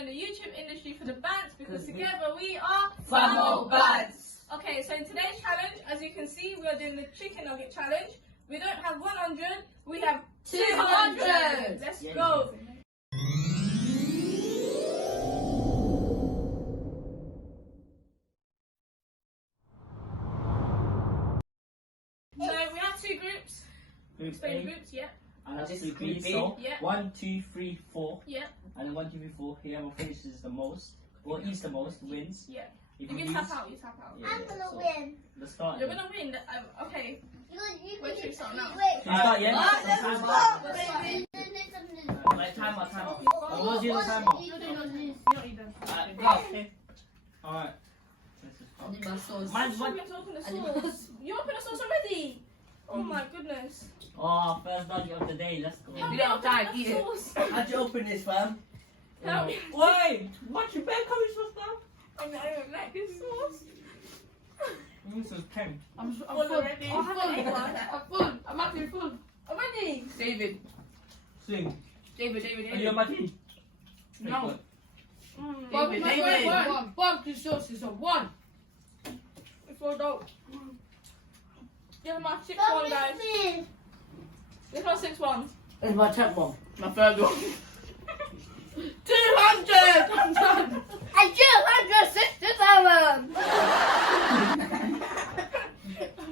in the YouTube industry for the Bantz, because together we are famobantzzz. Okay, so in today's challenge, as you can see, we are doing the chicken nugget challenge. We don't have 100, we have 200. Let's go. So we have two groups. Explain the groups, yeah. And that's the group so yeah. 1, 2, 3, 4. Yeah. And then 1, 2, 3, 4. Whoever finishes the most, or eats the most, wins. Yeah. If You tap out, you tap out. Yeah, I'm gonna so win. Let's start. You're gonna win. Okay. Where should we start now? Can you start, yeah? Let's Time start. out. Right, time out, time out. What's the other time out? Go. Okay. Alright. Mine's Why one. you open the sauce? You opened the sauce already? Oh my goodness. Oh, first nugget of the day. Let's go. You don't have time, eat it. How'd you open this, fam? Help me. Wait! What's your bed coming so stuff? I don't like this sauce. This is 10. I'm full already. I'm full. I'm actually full. Already. David. Swing. David. Are you on my team? No. David. One, two sauces on one. It's all dope. This is my 6th one, guys. This is my 6th one. It's my 10th one. My 3rd one. 200! I'm done. And 267.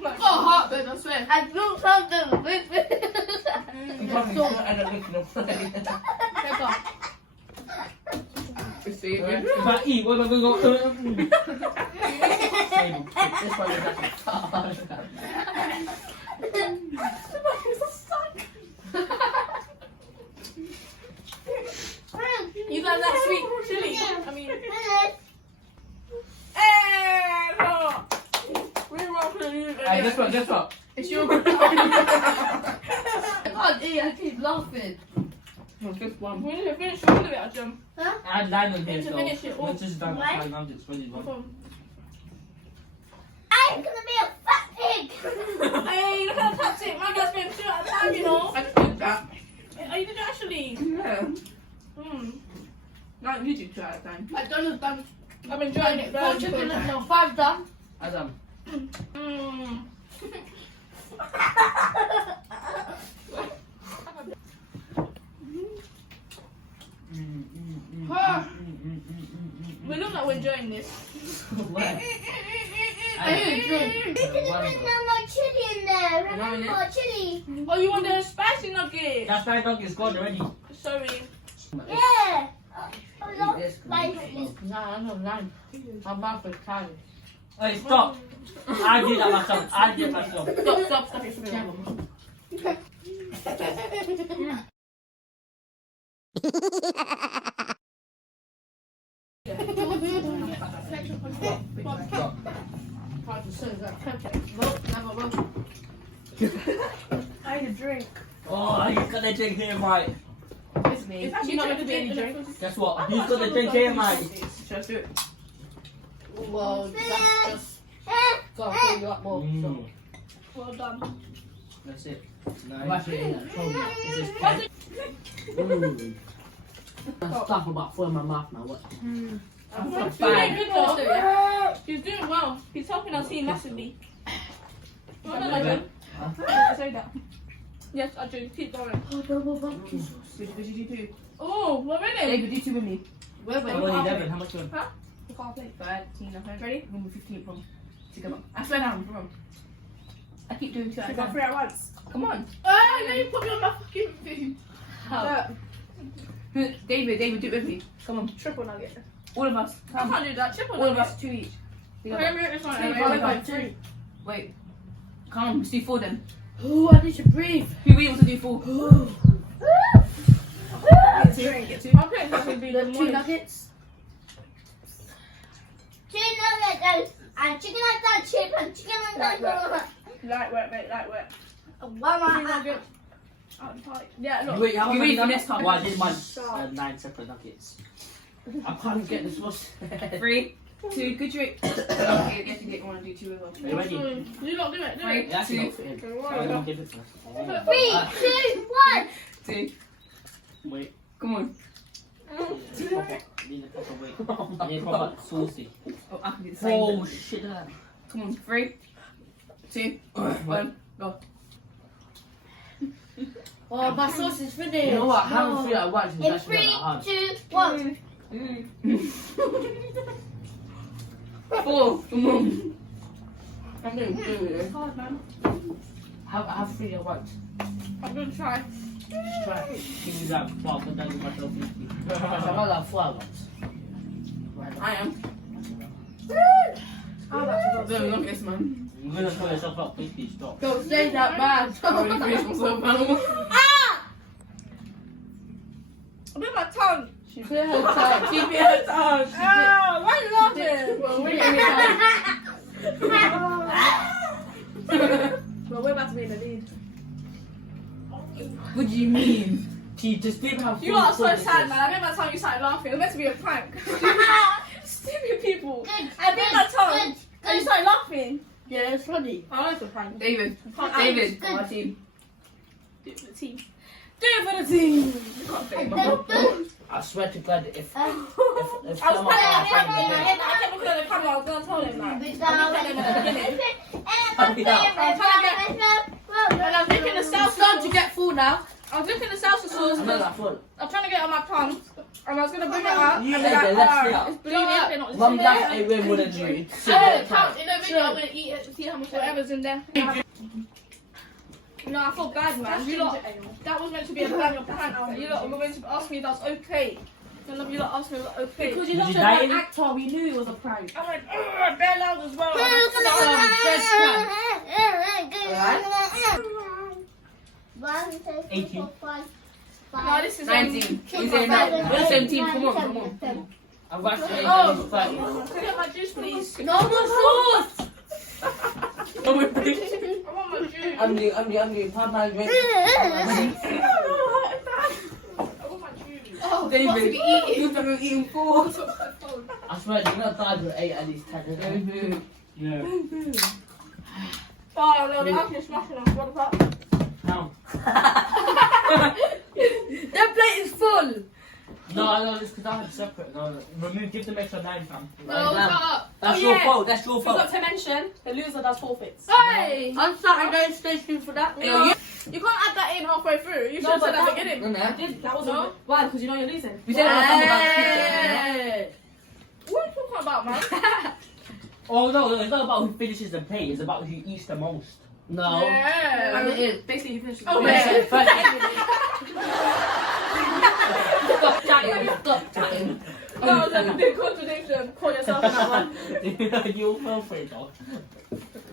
Oh, heartburn, I swear. And 200. I'm probably still not end up looking up. Take off. See, If I eat, what am I going to go? this one is actually hard. You guys like sweet chili? I mean, Hey, guess what? It's your I can't eat, I keep laughing. No, just one. we need to finish all of it, Ajum. I had 900 to though. finish it all. Let's just done What? 500. What is one? I'm gonna be a fat pig. Hey, look at that tactic. My girl's been 2 at a time, you know. I just did that. Oh, you did it actually? Yeah. Hmm. You do 2 at a time. McDonald's done. I'm enjoying it, bro. 4 chicken nuggets, no 5 done. Adam. Mm. We look like we're enjoying this. You didn't put no more chili in there. Remember more chili. Oh, you want the spicy nugget? That fried dog is gone already. Sorry. Yeah. I love spicy. No, I don't like. My mouth is tired. Hey, stop. I did that myself. I did it myself. Stop it. I need a drink. Oh, he's got the drink here, mate. It's me. It's actually not going to be any drink. Guess what? He's got the drink here, mate. Just do it. Well, that's just gotta fill you up more. So. Well done. That's it. I'm Nice. actually in that trouble. This is That's stuff about four in my mouth now. What? I'm doing good though. He's doing well. He's helping us see massively. You want another one? I say that. Yes, I do. Keep going. Oh, double barbecue sauce. What did you do? Oh, we're ready. David, you two with me. Where were How you? many, Devin? How much you want? Huh? You can't play. 13, okay. Ready? Number 15 from. Together. I swear down, come on. I keep doing 2 at a We got time. 3 at once. Come on. Oh, no, you put me on my fucking food. How? David, do it with me. Come on. Triple nugget. All of us. I Come. can't do that. Triple All of nugget. us, 2 each. Okay, Together. we this one. Two, Okay, one, we got one, 3. Wait. Come on, let's do 4 then. Oh, I need to breathe. Who really wants to do 4? Get 2. My plate's not going to be the 2 morning. nuggets. 2 nuggets and chicken nuggets, chicken nuggets. Light work, mate. Light work. 1 3 more. nuggets. Yeah, look. Wait, how You many ready for nuggets? this time? Well, I did mine 9 separate nuggets. I can't get this one. 3, 2, good drink. Okay, I guess you want to do 2 as well. Are you ready? You lot do it. Do 3, it. It actually 2, don't fit in. Okay, So I'm gonna give it first. 3, 2, 1. 2. Wait. Come on. These are proper weight. And they're proper saucy. Oh, I can do the same. Oh shit! Come on, 3, 2, 1, go. Oh, my sauce is finished. You know what? Having three at once is In actually 3, not hard. 2, 1. 4, come on. I'm doing good. It's hard, man. Have three at once. I'm gonna try. Just try it. Give me that far, but then myself 50. I've had that 4 at once. I am. I'm about to There we go, yes, man. You're gonna throw yourself up 50. Stop. Don't say that bad. I already finished myself, man. I'm in my tongue. She bit her tongue. She bit her tongue. Ah, why are you laughing? Well, we're getting Well, we're about to be in the lead. What do you mean? Gee, just think how You are so sad, man. I bit my tongue, you started laughing. It was meant to be a prank. Stupid people. I bit my tongue, and you started laughing. Yeah, it's funny. I like the prank. David. Can't David. Good. Our team. do it for the team. Do it for the team. You can't say it, man. I swear to God, if I was someone planning asks on me, I kept looking at the camera. I was gonna tell him that. And I was licking the salsa Starting to sauce. get full now. I was licking the salsa sauce. I'm not that full. I'm trying to get it on my tongue. And I was gonna bring it up. You and ate be like, it, let's "Ah, see it. it's bleeding. They're not Mum, listening. Dad ate way more than you. Oh, count in the video. I'm gonna eat it to see how much whatever's in there. No, I feel bad, man. You lot, that was meant to be a plan of prank. You lot were meant to ask me if that's okay. You lot asked me if that's okay. Because Did you're not you just die an in? actor, we knew it was a prank. I went, bare loud as well. No, this is 19. Is it now? We're the same team. Come on, come on. I've actually ate Oh. at least 30. Can I get my juice, please? No more sauce! No, we're big. I want my juice. I'm the Papa drink. I want my juice. Oh, David, you're talking eating food. I swear, you're not tired with 8 at least 10. Yeah. Oh, no, they're actually smashing us. What the fuck? Now. That plate is full. No, it's because I had separate. No, give them extra 9, fam. No, shut up. That's Oh, your yeah. fault, that's your fault. Forgot to mention, the loser does forfeits. Hey! I'm starting going station for that. You can't add that in halfway through. You should have said that at the beginning. That was No? Why? Because you know you're losing. We said it was something about the What are you talking about, man? Oh no, it's not about who finishes the plate, it's about who eats the most. No. Yeah. And it is. Basically, you finished. Oh, Yeah, yeah. first- Stop chatting. Stop chatting. No, that's a big contradiction. Call yourself on that one. You fell for it, dog.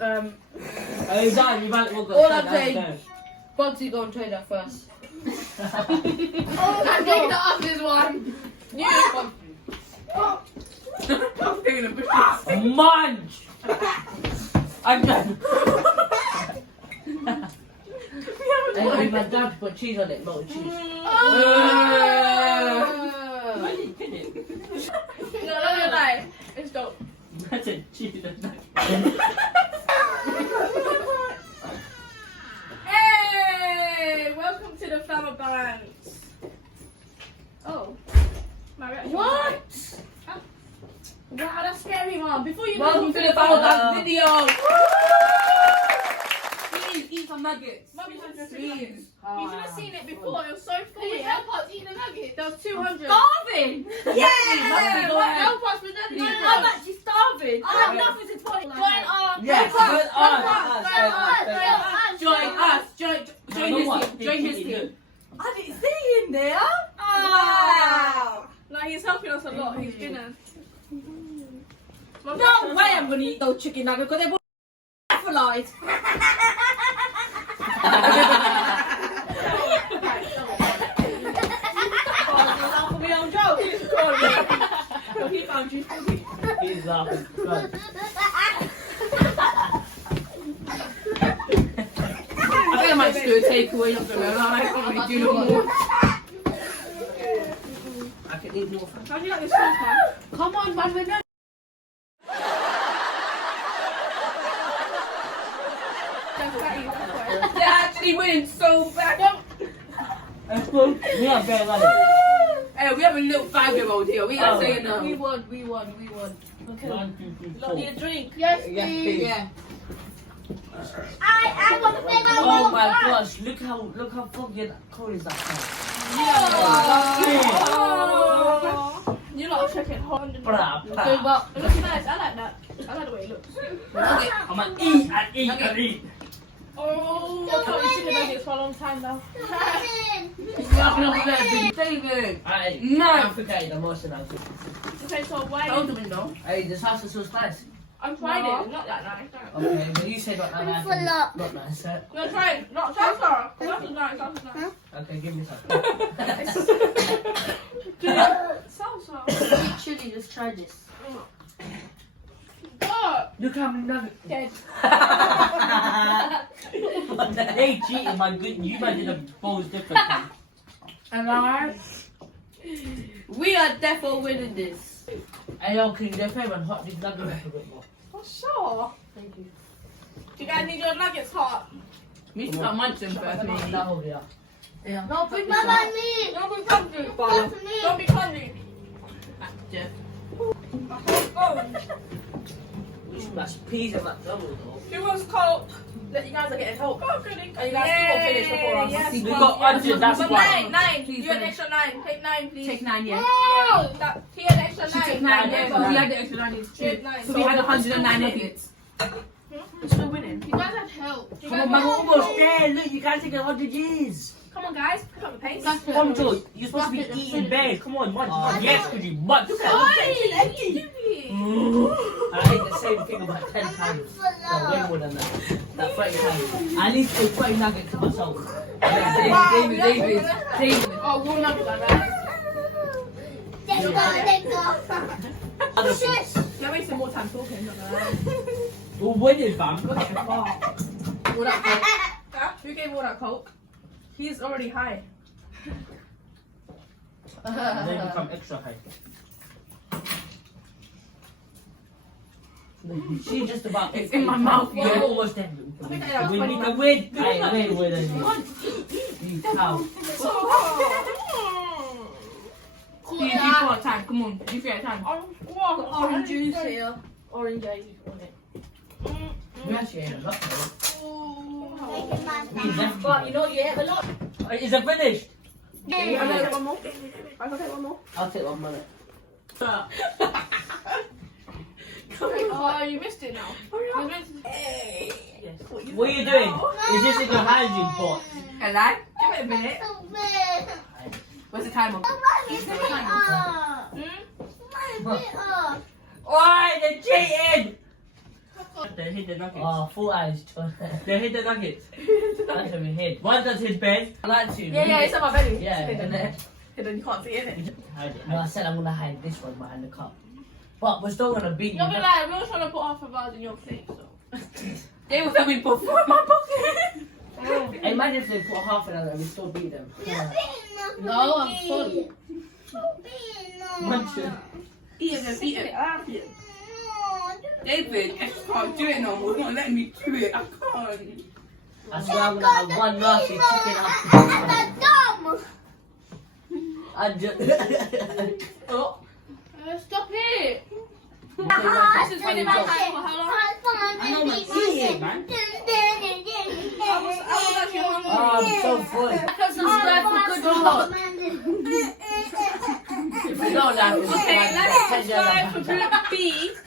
All All I'm saying- Bantz, go and trade that first. I'm taking the office one. You. I'm taking the bushes. Munch! I'm done. Anyway, my dad put cheese on it, melted cheese. Why did you pin it? No, not gonna lie. It's dope. That's a cheese. Hey! Welcome to the Famo Bantz. Oh. My reaction. What? Wow, that's scary, Mom. Before you Welcome to the Famo Bantz video. Please eat some nuggets. Mom, you should have seen Please. it. You should have seen it before. It was so full. Can you Yeah? help us eat the nuggets? There was 200. Starving. Yeah! Go ahead. Help us with that. I'm actually starving. I have nothing to tell you. Join our. Yes, Join good us. on. Join us. Join his team. Join his team. I didn't see him there. Wow. No, he's helping us a lot. He's been a. No way I'm gonna eat those chicken nuggets because they're both fertilized. He found you. He's laughing. Good. I think I might just do a takeaway. Not gonna lie. I can't really do no more. I can eat more. How do you like this sauce, man? Come on, man. We're not. That's fatty, that's why. They're actually winning so bad. Me, I'm very like it. Hey, we have a little 5-year-old here. We are saying no. We won. Okay. 1, 2, 3, 4. Need a drink. Yes, Yes, please. please. Yeah. I want to play that Oh one. my gosh, look how fucking cold is that car. You lot are checking hot. Bra, It bra. looks nice. I like that. I like the way it looks. I'm gonna eat and eat and eat. Oh, I've not eaten the nuggets for a long time now. David. Alright, No. I'm forgetting the most of that. Okay, so why? Open the window. Hey, this house is so nice. I'm trying it. It's not that nice. Okay, but you say not that nice. Full up. Not nice, sir. No, try it. Not salsa. Salsa's nice. Salsa's nice. Okay, give me some. Salsa. Chili, just try this. What? Look how many nuggets. Dead. They cheated, my good. You might did a bowls different. And we are definitely winning this. Hey, yo, can you do favor and hot these nuggets up a bit more? For sure. Thank you. Do you guys need your nuggets hot? We need to start munching first, maybe. That over here. Yeah. No, big Mama, me. Don't be hungry. That's me. Don't be hungry. Jeff. Oh, That's peas and that double though. who wants Coke? That you guys are getting Coke. Oh, goody. Oh, you guys still finish before us. Yes, We Coke, got yes. 100, that's But why. nine. Please, You an nine. extra 9. Take 9, please. Take 9, yeah. No. That, he had extra 9. She took 9, yeah. So we had the extra 9. It's She had true. 9. So we had 109 nuggets. We're still winning. You guys had help. You Come guys on, man, we're almost there. Look, you guys take 100 years. Come on, guys. Pick up the pace. Come on, you're supposed to be eating bears. Come on, munch, munch. Yes, could you munch? Look at Oi, that. give me. I ate the same thing about 10 times. No, way more than that. That 30 times. I need to take 20 nuggets to myself. David. Oh, one nugget like that. Let go. Other things. You're wasting more time talking. Not gonna lie. We're winning, fam. Look at the bar. All that Coke. Huh? Who gave all that Coke? He's already high. And then become extra high. She's just about. It's in my mouth, You're yeah. almost there. I think I got We 20 can win. I win with it. You cow. Please, you got time. Come on. You got time. Orange juice here. Orange juice on it. We actually ain't enough. We Yes. left. But you know what you have a lot. Is it finished? I can take one more. I can take one more. I'll take 1 minute. Oh, you missed it now. You missed it. Yes. What are you doing? Is this in your hands, you bot? Hello? Give it a minute. Where's the timer? Why? They're cheating! They hit the nuggets. Oh, full eyes. They hit the nuggets. That's over hid. One does his bed. I like to. Yeah, it's on my belly. Yeah, Hidden and there. then. Hidden, you can't see it. Hide it. No, I said I'm gonna hide this one behind the cup. But we're still gonna beat you. Not gonna lie, we were trying to put half of ours in your plate, so. They will tell me put 4 in my pocket. Hey, imagine if they put half in it and we still beat them. No, I'm full. Munch it. Eat it, eat it. David, I can't do it no more. You're not letting me do it. I can't. I swear I'm gonna have one nasty chicken up. I just. Oh. Stop it! This is really bad. For how long? I know my eating, man. I was actually hungry. Oh, I'm so full. Subscribe for good results. If you don't like it, Okay, let's subscribe for subscribe. Group B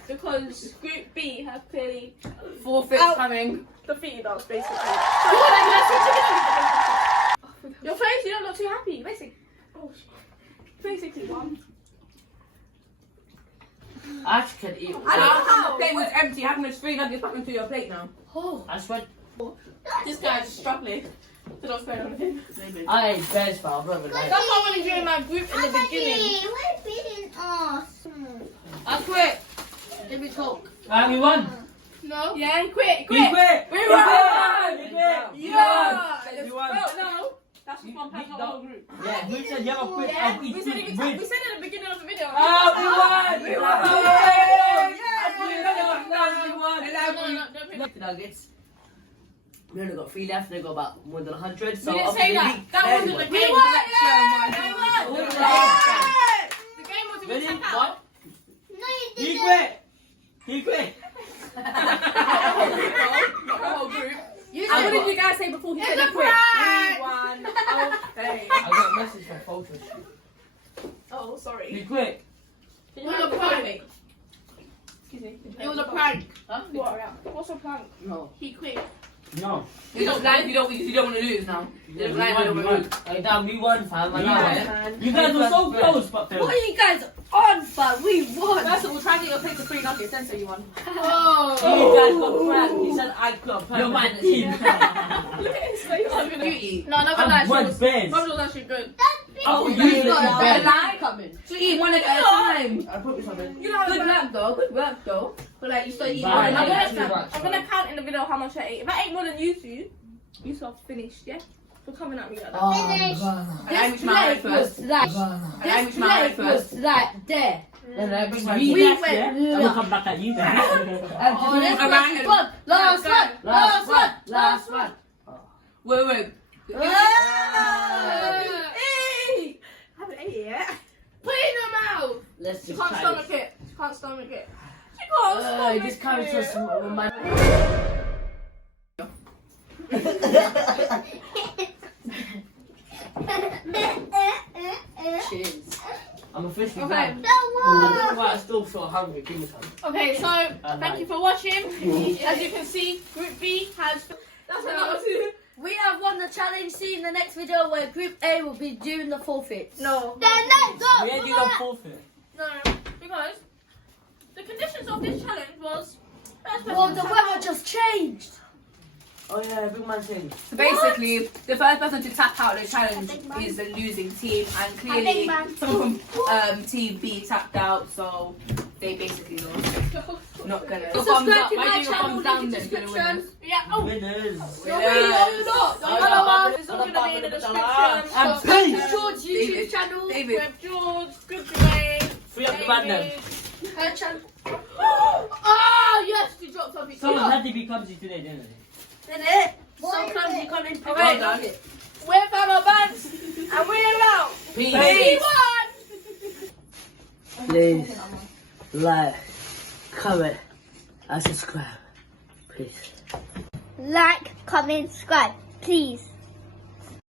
because Group B have clearly forfeit coming. defeated us, basically. Your face, you don't look too happy, basically. Oh, basically, one. I actually can eat. I don't know how the plate was empty. Having those 3 nuggets back into your plate now. Oh, I swear. this guy's struggling to not spend on him. I ate bears, pal. I'm not even That's lying. why when you joined my group in the beginning. I quit. Give me Coke. Alright, we won. No? Yeah, he quit. We quit. We We won! quit. Yeah! You won. No, that's just one person, not the whole group. Yeah, who said you have a quit? Yeah, We we said it at the beginning of the video. Oh, we won! We won! Nuggets. We only got 3 left. They got about more than 100. So We didn't say that. That wasn't the game. We won! We won! It's a prank! We won. Okay. I got a message from photo shoot. Oh, sorry. Be quick. It was a prank. Excuse me. It was a prank. Huh? What's a prank? No. He quit. No. You don't like, you don't want to lose now. You don't like, you don't want to lose. Hey, damn, we won, fam. I We know won. it. You guys were so close, but What are you guys on, fam? We won. First of all, try to get your plate to 3 nuggets, then say you won. You guys got pranked. He said I got pranked. You're mine. with the team. Look at his face. You eat. No, not gonna lie. She One was bears. actually good. Oh, You you got a got lie coming. to eat one at a time. I put something. You know, Good work though. Good work though. But like you still eat Bye. one. I'm gonna count in the video how much I ate. If I ate more than you two, you two are finished, yeah? For coming at me like that. Finish. And I reach my This right plate was first. like, And I this reach my right plate was first. like there. Then I bring my We beef, went yeah? I'm gonna look. come back at you guys. This alright. one, last one, last one, last one. Wait. I haven't ate it yet. Put it in your mouth. Let's She just can't try stomach this. it. She can't stomach it. She can't stomach This counts as my... Cheers. I'm officially Okay. done. I don't know why I still feel hungry. Give me some. Okay, so thank you for watching. As you can see, Group B has. That's another two. We have won the challenge. See you in the next video where Group A will be doing the forfeits. No. We ain't do the forfeit. No, because the conditions of this challenge was. first person Well, to the tap weather out- just changed. Oh yeah, big man thing. So basically, the first person to tap out the challenge is the losing team, and clearly Team B tapped out, so they basically lost. Not gonna. Subscribe to Why my do you channel, thumbs down link in then? the You're gonna win. description. Yeah. Oh. Winners. No, you're not. The other one is all going to be in the description. I'm So, pleased. George's YouTube David. channel. David. With George, good Dwayne, Free up the random. Her channel. Oh, yes, she dropped something. Someone had to be Cuzzies today, didn't they? Then it. Sometimes you can't improve. Okay, done. we're Famo Bantz, and we're out. Peace. We won! Please like, comment, and subscribe. Peace. Like, comment, subscribe, please.